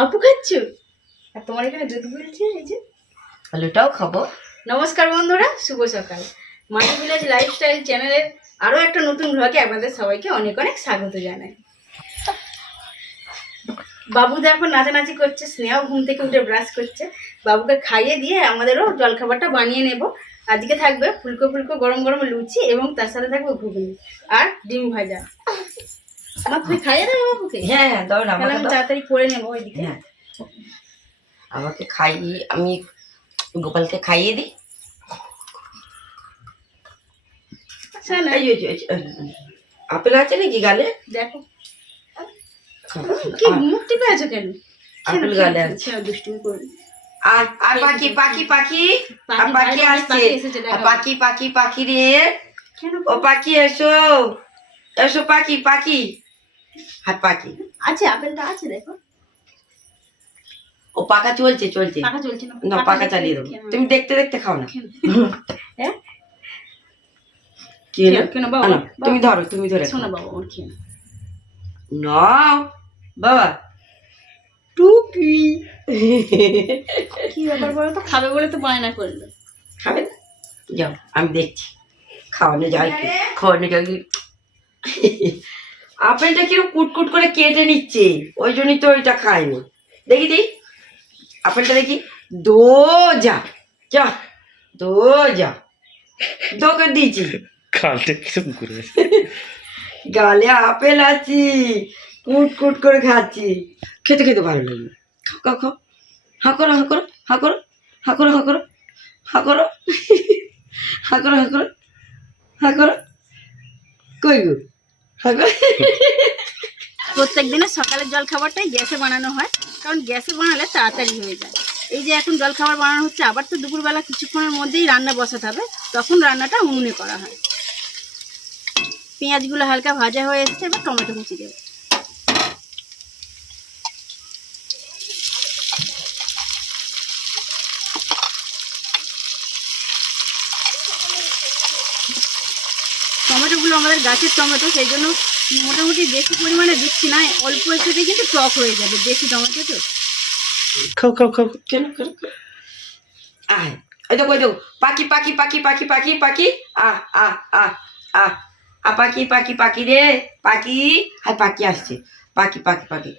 আপু খাচ্ছ? আর তোমার এখানে দুধ বলছে এই যে আলুটাও খাবো। নমস্কার বন্ধুরা, শুভ সকাল। মানি ভিলেজ লাইফস্টাইল চ্যানেলের আরও একটা নতুন ব্লগে আপনাদের সবাইকে অনেক অনেক স্বাগত জানাই। বাবু এখন নাচানাচি করছে, স্নেহাও ঘুম থেকে উঠে ব্রাশ করছে। বাবুকে খাইয়ে দিয়ে আমাদেরও জলখাবারটা বানিয়ে নেব। আজকে থাকবে ফুলকো ফুলকো গরম গরম লুচি এবং তার সাথে থাকবে ঘুগনি আর ডিম ভাজা। আমার তুই খাইয়ে দেবে বাবুকে? হ্যাঁ হ্যাঁ, দাও না, তাহলে আমি তাড়াতাড়ি করে নেবো ওইদিকে। হ্যাঁ, আমাকে খাইয়ে, আমি গোপালকে খাইয়ে দিই। আচ্ছা না, আপেল আছে নাকি গালে? দেখো কি মুখ টিপে আছো কেন? আপেল গালে আছে। দুষ্টুমি করবে। আর আর পাখি পাখি পাখি আর পাখি আসছে। পাখি পাখি পাখি রে, ও পাখি এসো এসো, পাখি পাখি আর পাখি আছে, আপেলটা আছে দেখো। ও পাকা চলছে চলছে, পাকা চলছে না, না পাকা চালিয়ে দেবো। তুমি দেখতে দেখতে খাও না। হ্যাঁ কি হলো? কেন বাবা? তুমি ধরো, তুমি ধরে শোনো বাবা, ওর খেয়ে নাও বাবা। টুকি কি ব্যাপার বলো তো? খাবে বলে তো বায়না করলো। খাবে না? যাও, আমি দেখছি। খাওয়ানো যায় কি, খাওয়ানো যায় কি। আপেলটা কিরকম কুটকুট করে কেটে নিচ্ছে, ওই জন্যই তো ওইটা খায়নি। দেখি দিই আপেলটা, দেখি। দো যা যা, দো যা, তোকে দিয়েছি। গালটা কিরকম করে গালে আপেল আছি, কুট কুট করে খাচ্ছি। খেতে খেতে ভালো লাগে। খাও খাও খাও, হা করো হা করো হা করো হা করো হা করো হা করো হা করো হা করো হা করো, কই গো হা করো। প্রত্যেক দিনের সকালের জলখাবারটাই গ্যাসে বানানো হয়, কারণ গ্যাসে বানালে তাড়াতাড়ি হয়ে যায়। এই যে এখন জলখাবার বানানো হচ্ছে, আবার তো দুপুরবেলা কিছুক্ষণের মধ্যেই রান্না বসাতে হবে, তখন রান্নাটা উনুনে করা হয়। পেঁয়াজগুলো হালকা ভাজা হয়ে এসেছে, এবার টমেটো কুচি দেবো। টমেটোগুলো আমাদের গাছের টমেটো, সেই জন্য মোটামুটি বেশি পরিমাণে দিচ্ছি না, অল্প একটুতে কিন্তু টক হয়ে যাবে, বেশি টমেটো তো। খাও খাও খাও। কেন কেন আয়, ওই দেখো ওই দেখো, পাখি পাখি পাখি পাখি পাখি পাখি, আহ আহ আহ আহ আ পাখি পাখি পাখি রে, পাখি আর পাখি আসছে। পাখি পাখি পাখি।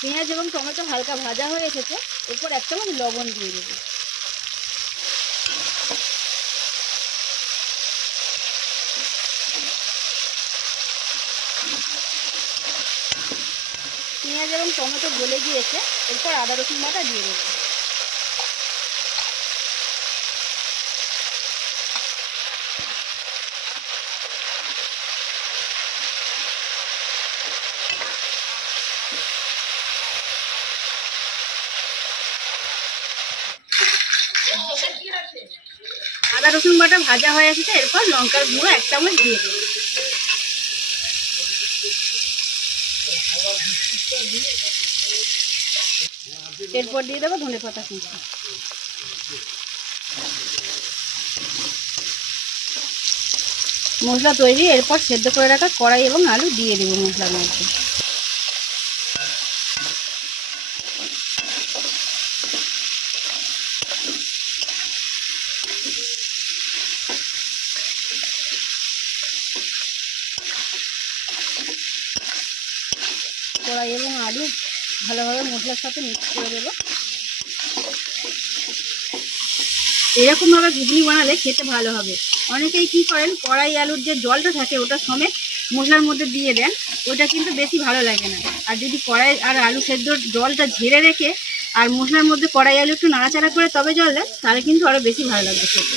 পেঁয়াজ এবং টমেটো হালকা ভাজা হয়ে এসেছে, এরপর এক চামচ লবণ দিয়ে দেবো। পেঁয়াজ এবং টমেটো গলে গিয়েছে, এরপর আদা রসুন বাটা দিয়ে দেবো। আদা রসুন বাটা ভাজা হয়ে এসেছে, এরপর লঙ্কার গুঁড়ো এক চামচ দিয়ে দেবো। এরপর দিয়ে দেবো ধনে পাতা কুচি। মশলা তৈরি, এরপর সেদ্ধ করে রাখা কড়াই এবং আলু দিয়ে দেবো মশলার মধ্যে। কড়াই এবং আলু ভালোভাবে মশলার সাথে মিক্স করে দেবো। এরকমভাবে ঘুগনি বানালে খেতে ভালো হবে। অনেকেই কী করেন, কড়াই আলুর যে জলটা থাকে ওটা সমেত মশলার মধ্যে দিয়ে দেন, ওটা কিন্তু বেশি ভালো লাগে না। আর যদি কড়াই আর আলু সেদ্ধর জলটা ঝেড়ে রেখে আর মশলার মধ্যে কড়াই আলু একটু নাড়াচাড়া করে তবে জল দেন, তাহলে কিন্তু আরও বেশি ভালো লাগবে খেতে।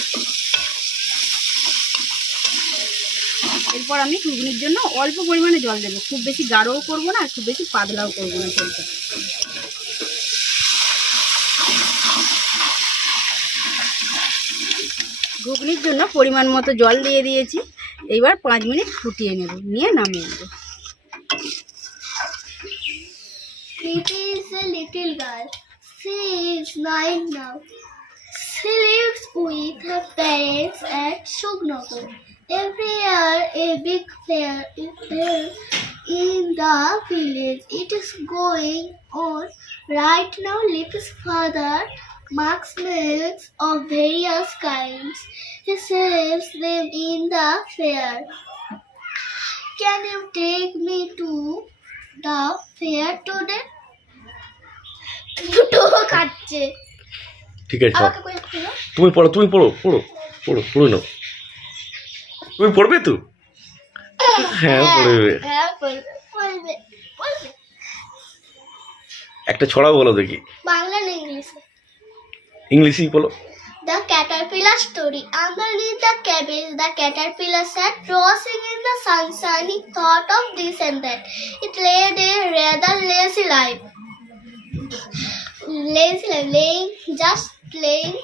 এরপর আমি ঘুগনির জন্য অল্প পরিমাণে জল দেবো, খুব বেশি গাঢ়ও করবো না আর খুব বেশি পাতলাও করবো না জলটা। ঘুগনির জন্য পরিমাণ মতো জল দিয়ে দিয়েছি, এইবার 5 মিনিট ফুটিয়ে নেব, নিয়ে নামিয়ে নেব। It is a little girl. She is 9 now. She lives with her parents at Shognagar. Every year, a big fair is held in the village. It is going on right now. Lippy's father makes milks of various kinds. He sells them in the fair. Can you take me to the fair today? দুটো খাচ্ছে ঠিক আছে আমাকে কই রাখতে হবে? তুমি পড়ো নাও তুমি পড়বে তো হ্যাঁ পড়বে হ্যাঁ বলবে একটা ছড়া বলো দেখি বাংলা না ইংলিশে ইংলিশেই বলো The caterpillar story. Underneath the cabbage, the caterpillar sat tossing in the sunshine. He thought of this and that. It led a rather lazy life. Just laying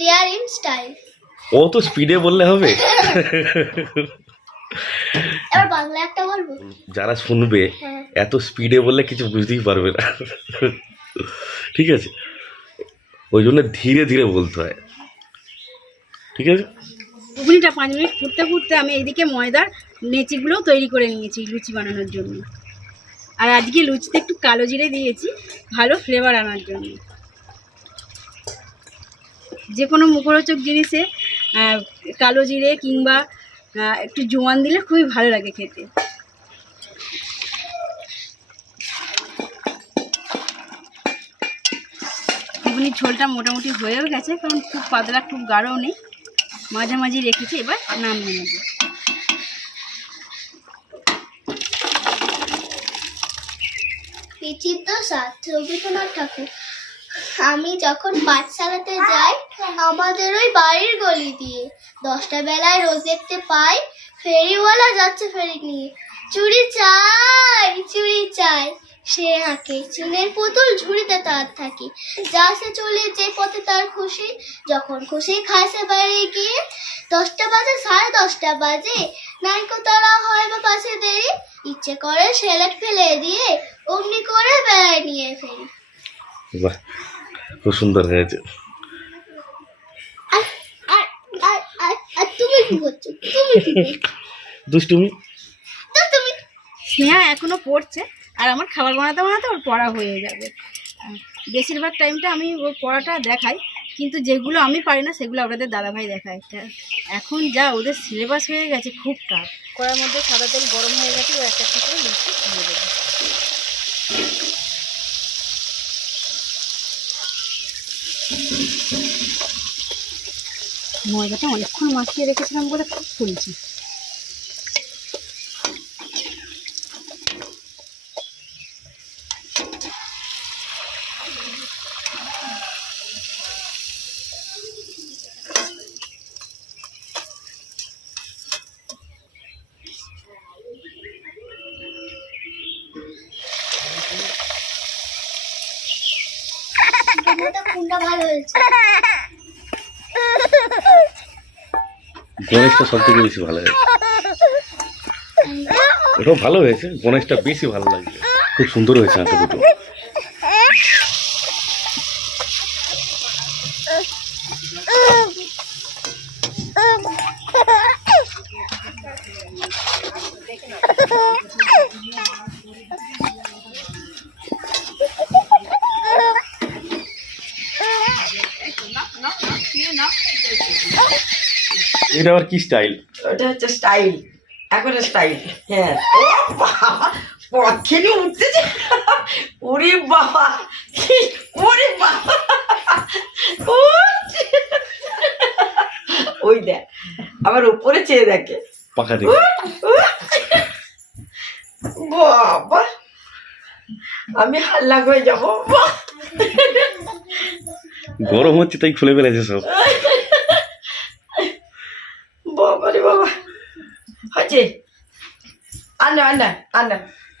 there in style. ও তো স্পিডে বললে হবে এবার বাংলা একটা বলবো যারা শুনবে হ্যাঁ এত স্পিডে বললে কিছু বুঝতেই পারবে না ঠিক আছে ওই জন্য ধীরে ধীরে বলতে হয় ঠিক আছে ঘুগনিটা 5 মিনিট ফুটতে ফুটতে আমি এইদিকে ময়দার নেচিগুলো তৈরি করে নিয়েছি লুচি বানানোর জন্য। আর আজকে লুচিতে একটু কালো জিরে দিয়েছি ভালো ফ্লেভার আনার জন্য। যে কোনো মুখরোচক জিনিসে কালো জিরে কিংবা একটু জোয়ান দিলে খুবই ভালো লাগে খেতে। ঘুগনির ঝোলটা মোটামুটি হয়েও গেছে, কারণ খুব পাতলা খুব গাঢ়ও নেই, মাঝামাঝি রেখেছি। এবার নামিয়ে নেব। বিচিত্র স্বাদ রবীন্দ্রনাথ ঠাকুর। আমি যখন পাঠশালাতে যাই আমাদের ওই বাড়ির গলি দিয়ে 10টা বেলায় রোজ দেখতে পাই ফেরিওয়ালা যাচ্ছে ফেরি নিয়ে। চুড়ি চাই সে হাঁকে, চুনের পুতুল ঝুড়িতে তার থাকি। যা সে চলে যে পথে তার খুশি, যখন খুশি খায় সে বাইরে গিয়ে। 10টা বাজে 10:30 বাজে, নাইকো তারা হয় বা পাশে দেরি। ইচ্ছে করে সেলেট ফেলে দিয়ে অমনি করে বেড়ায় নিয়ে ফেরি। বাহ খুব সুন্দর হয়েছে আর তুমি কি করছো? তুমি কি করছো? দুষ্টুমি তুমি স্নেহা এখনো পড়ছে, আর আমার খাবার বানাতে বানাতে ওর পড়া হয়ে যাবে। বেশিরভাগ টাইমটা আমি ওর পড়াটা দেখাই, কিন্তু যেগুলো আমি পারি না সেগুলো ওদের দাদাভাই দেখায়। এখন যা ওদের সিলেবাস হয়ে গেছে খুব টাফ। কড়ার মধ্যে সাদা তেল গরম হয়ে গেছে, ও একটা একটা করে লুচি দিয়ে দেবে। ময়দাটা অনেকক্ষণ মাখিয়ে রেখেছিলাম বলে খুব ফুলছে। কোনটা ভালো হয়েছে? গণেশটা সব থেকে বেশি ভালো হয়েছে। এটাও ভালো হয়েছে, গণেশটা বেশি ভালো লাগছে। খুব সুন্দর হয়েছে আঁকা দুটো। এটা আবার কি স্টাইল? ওটা হচ্ছে স্টাইল, এখন স্টাইল। হ্যাঁ ও বাবা পথে উঠতেছে, ওরে বাবা ওরে বাবা ওই দেখ আবার উপরে চেয়ে দেখে পাখা দিয়ে বাবা, আমি হাল্লা হয়ে যাবো। গরম হচ্ছে তাই খুলে ফেলেছে সব। বাবা রে বাবা, হচ্ছে আন্না আন্না আন্না,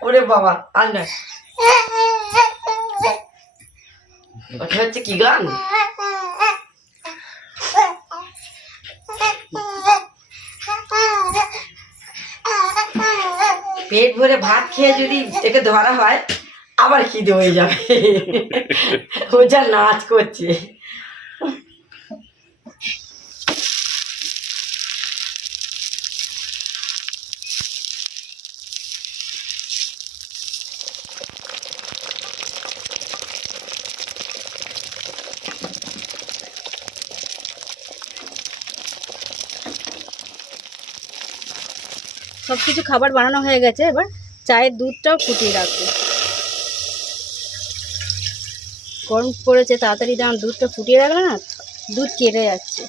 ওরে বাবা আন্না। ওটা হচ্ছে কি গান? পেট ভরে ভাত খেয়ে যদি একে ধরা হয় আবার খিদে হয়ে যাবে। ও যা নাচ করছে। সব কিছু খাবার বানানো হয়ে গেছে, এবার চায়ের দুধটাও ফুটিয়ে রাখবো। গরম পড়েছে, তাড়াতাড়ি যেমন দুধটা ফুটিয়ে রাখলে না দুধ কেটে যাচ্ছে।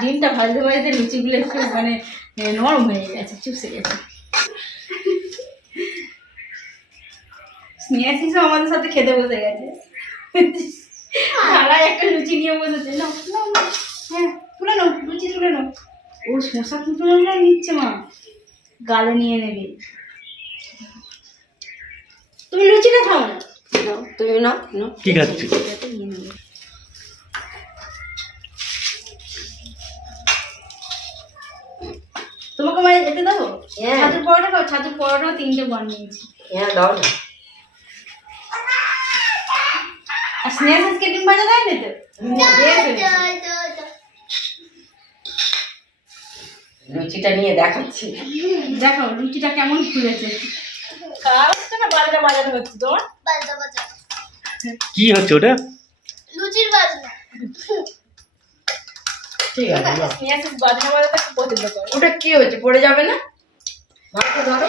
ডিমটা ভাজতে ভাজতে লুচিগুলো একটু মানে নরম হয়ে গেছে, চুপসে গেছে। স্নেহাশিসও আমাদের সাথে খেতে বসে গেছে। তারা একটা লুচি নিয়ে বসেছে। নাও নাও নাও, হ্যাঁ তুলে নাও, লুচি তুলে নাও। ও শশা কুচুনো নিচ্ছে মা, গালে নিয়ে নেবে। তুমি লুচিটা খাও না, নাও, তুমি নাও নাও। কি খাচ্ছি? এটাতে নিয়ে নেবে। তোমাকে মানে যেতে দেবো? হ্যাঁ। ছাতুর পরোটা খাও? ছাতুর পরোটা 3টে বানিয়েছি। হ্যাঁ দাও না। আর স্নেহাশিসকে ডিম ভাজা দেয় না তো? লুচিটা নিয়ে দেখাচ্ছি। দেখো লুচিটা কেমন ফুলেছে। খাওয়া হচ্ছে না বাজারে বাজারে হচ্ছে তোমার? বাজনা বাজনা কি হচ্ছে ওটা? লুচির বাজনা। ঠিক আছে নাও। স্নেহাশিস বাজনা বাজাতে খুব পছন্দ করে। ওটা কি হয়েছে, পড়ে যাবে না? ভাতটা ধরো,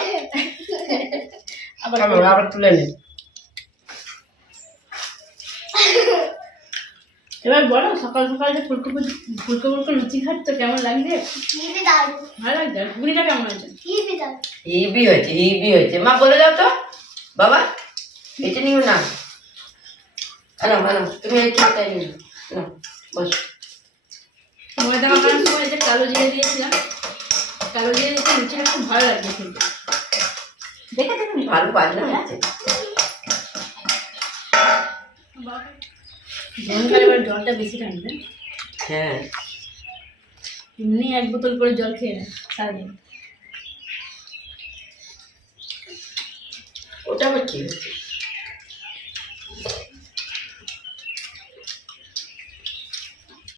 আবার আবার তুলে নে। এবার বলো, সকাল সকাল যে ফুলকো ফুলকো ফুলকো লুচি খাচ্ছ কেমন লাগছে? হিবি দারুন, ভালো লাগছে? আর ঘুগনিটা কেমন আছে? হিবি দারুন। হিবি হয়েছে, হিবি হয়েছে। মা বলে দাও তো বাবা, এটা নিও না। আনো আনো, তুমি এই খেতে নিও না, বস। ময়দা মাখানোর সময় যে কালো জিরে দিয়েছিলাম, কালো জিরে দিতে লুচিটা খুব ভালো লাগছে কিন্তু। দেখেছো তুমি? ভালো বাজনা হয়েছে। জলটা এবার জলটা বেশি খাবে। হ্যাঁ এমনি 1 বোতল করে জল খেয়ে নেয় সারাদিন। ওটা আবার কি হয়েছে?